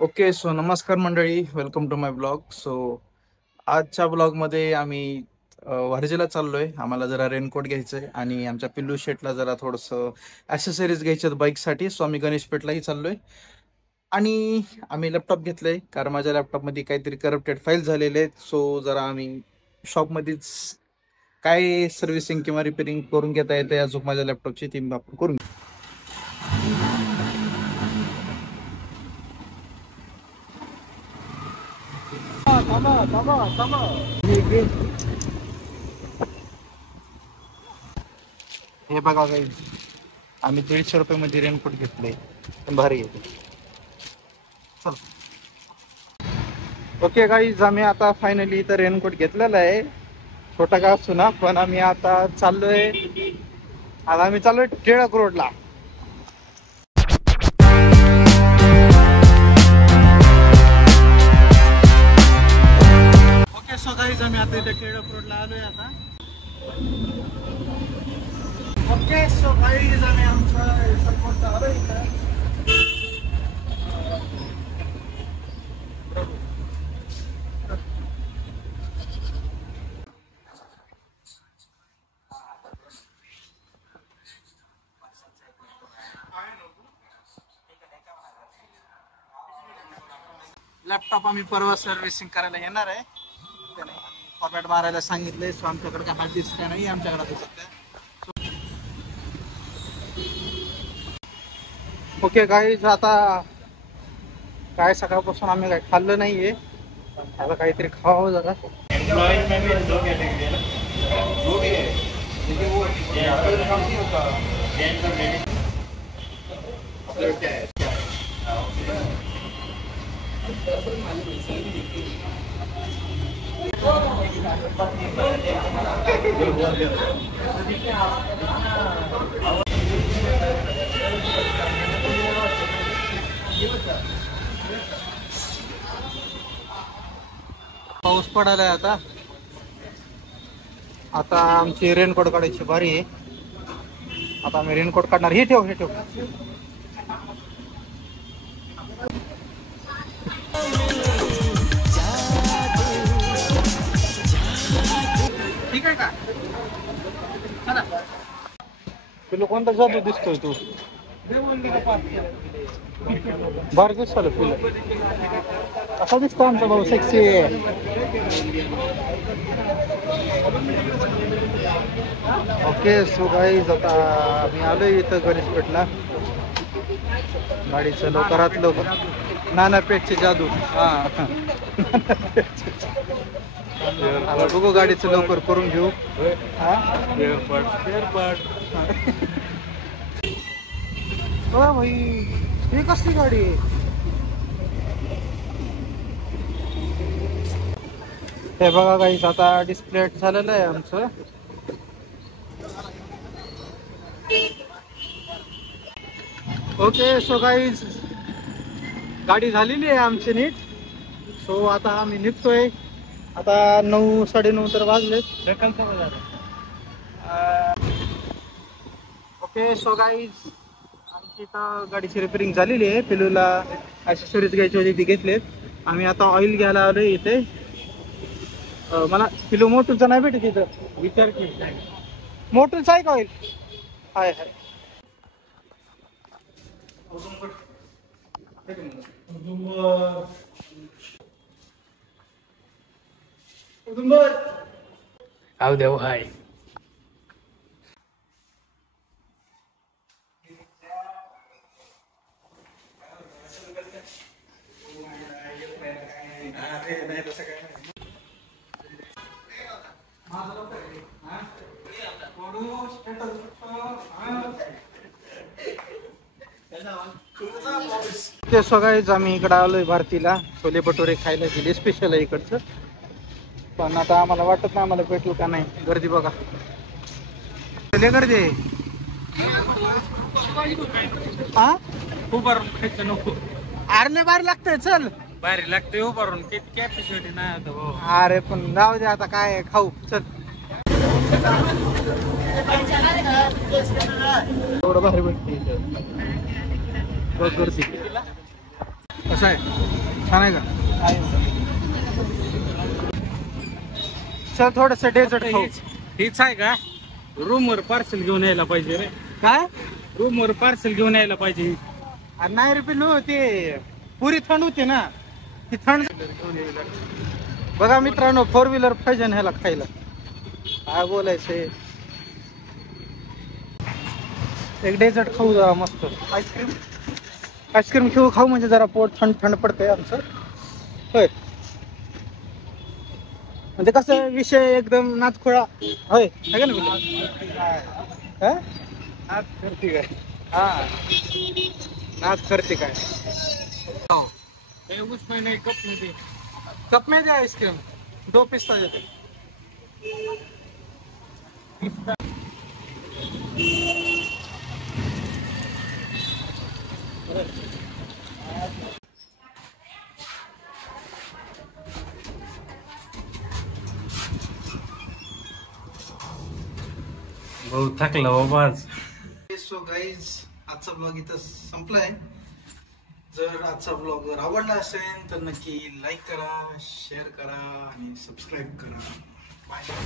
Okay, so नमस्कार मंडळी, welcome to my blog. आजच्या ब्लॉगमध्ये आम्ही वर्जेला चाललोय. आम्हाला जरा रेनकोट घ्यायचंय आणि आमच्या पिल्लू शेटला जरा थोडंसं ॲसेसरीज घ्यायच्यात बाईकसाठी. सो आम्ही गणेश पेठलाही चाललोय आणि आम्ही लॅपटॉप घेतलंय कारण माझ्या लॅपटॉपमध्ये काहीतरी करप्टेड फाईल झालेले आहेत. सो जरा आम्ही शॉपमध्येच काय सर्व्हिसिंग किंवा रिपेअरिंग करून घेता येते अजून माझ्या लॅपटॉपची ती आपण करून घेऊ. हे बघा काही आम्ही 150 रुपयामध्ये रेनकोट घेतले, भारी आहे. चल. ओके गाईज, आम्ही आता फायनली इथं रेनकोट घेतलेला आहे. छोटा का असू ना, पण आम्ही आता चाललोय टिळक रोडला. ओके, सो गाईज आम्ही आता इथे टिळक रोडला आलोय आता. ओके, सो गाईज आम्ही आमच्या सपोर्टला आलोय इथं. लॅपटॉप आम्ही परवा सर्व्हिसिंग करायला येणार आहे. त्याने फॉर्मॅट मारायला सांगितलंय. सो आमच्याकडे काय हार्ड डिस्क काय नाही आमच्याकडे आता सध्या. ओके गाईज, आता काय सकाळपासून आम्ही काय खाल्लं नाहीये. आता काहीतरी खावं जरा. पाऊस पडायलाय आता. आता आमची रेनकोट काढायची बारी आहे. आता आम्ही रेनकोट काढणार. हे ठेव. ठीक आहे का? चला. पिलो कोणता जादू दिसतोय तू? बार दिसतो पिलो. असा दिसतो आमचा भाऊ सेक्सी. ओके, सो गाईज आता आम्ही आलोय इथं गणेश पेठला. गाडीचं लवकरात लवकर नानापेठची जादू. हा आता बघू, गाडीचं लवकर करून घेऊ. हा भाई, ही कसली गाडी आहे? हे बघा गाईज, आता डिस्प्ले झालेलं आहे आमचं. ओके, सो गाईज गाडी झालेली आहे आमची नीट. सो आता आम्ही निघतोय. आता 9 9:30 तर वाजलेत. ओके, सो गाईज आमची इथं गाडीची रिपेअरिंग झालेली आहे. पिलूला ॲक्सेसरीज घ्यायची होती, ती घेतलेत. आम्ही आता ऑइल घ्यायला आलोय इथे. मला पिलू मोटूचा नाही भेटत इथं. विचार की मोटूचा आहे का oil? High. How do I? ते सगळेच आम्ही इकडे आलोय भारतीला. छोले भटुरे खायला गेले, स्पेशल आहे इकडचं. पण आता आम्हाला वाटत नाही आम्हाला भेटू का नाही. गर्दी बघा, गर्दी आहे. हा, उभारून खायचं नको. आरले बाहेर लागतंय. चल, भारी लागतंय उभारून. किती कॅपॅसिटी नाही आता भाऊ. अरे पण जाऊ दे आता, काय खाऊ. चल, एवढं भारी भेटते इथं. बघ गर्दी. कसं आहे, छान आहे का? चल थोडस डेझर्ट खाऊ. हीच आहे का? रूम वर पार्सल घेऊन यायला पाहिजे रे. काय? रूम वर पार्सल घेऊन यायला पाहिजे. अरे नाही रे पिल्लू, ते पुरी थंड होती ना, ती थंड घेऊन येईल. बघा मित्रांनो, 4 व्हीलर पाहिजे ह्याला खायला. काय बोलायचंय. एक डेझर्ट खाऊ जरा मस्त. आईस्क्रीम खाऊ म्हणजे जरा पोट थंड थंड पडतंय आमचं. होय, म्हणजे कसं विषय एकदम नाचखोळा होय है का ना? हा? नाच करते काय? हा, नाच करते काय? उसमें नाही कप मध्ये. कप में दे आइसक्रीम, 2 पीस देते. भाऊ थकला बाबा आज. सो गाईज, आजचा ब्लॉग इथं संपलाय. जर आजचा ब्लॉग जर आवडला असेल तर नक्की लाईक करा, शेअर करा आणि सबस्क्राईब करा. बाय.